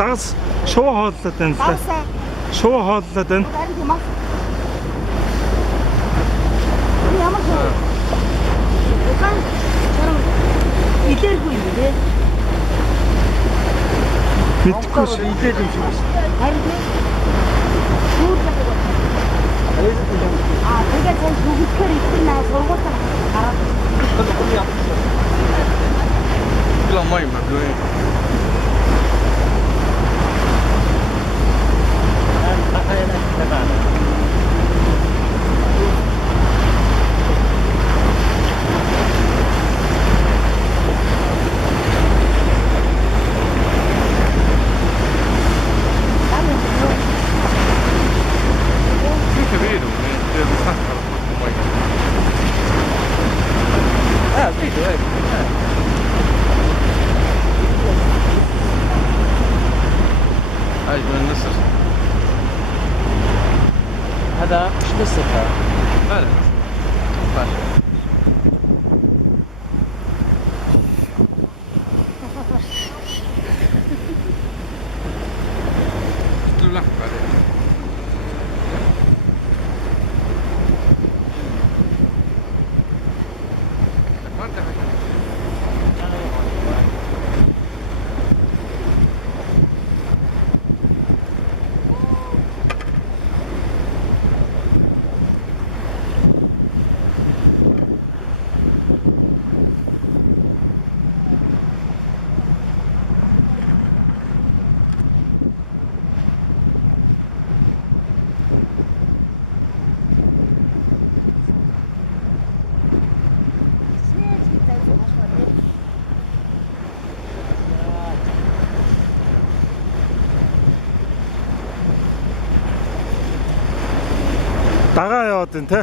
Загас шуу хооллоод байна л да. Давсаа. Шуу хооллоод байна. Харин тийм аа. Ямар шуу? Угаан чарам илэргүй юм дээ. Мэдхгүй шүү. Идээд юм шиг байна. Харин тийм. Шууд байгаа. Тэгээд цааш бүгдээр ихтэй наа сургуультаа гараад. Kyllä moi mä löin. Mikä viidu? Niin, moi. Viidu ei. أجمل نصر هذا مش نصف هذا. لا لا طيب قلت له لحظة بعدين ما انت حاجة Дагаа яваад байна те.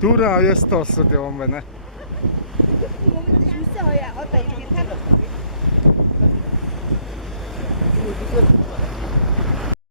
Дүүрэн аяастай болсод явсан байна. Шүсээ одоо ингэ таа.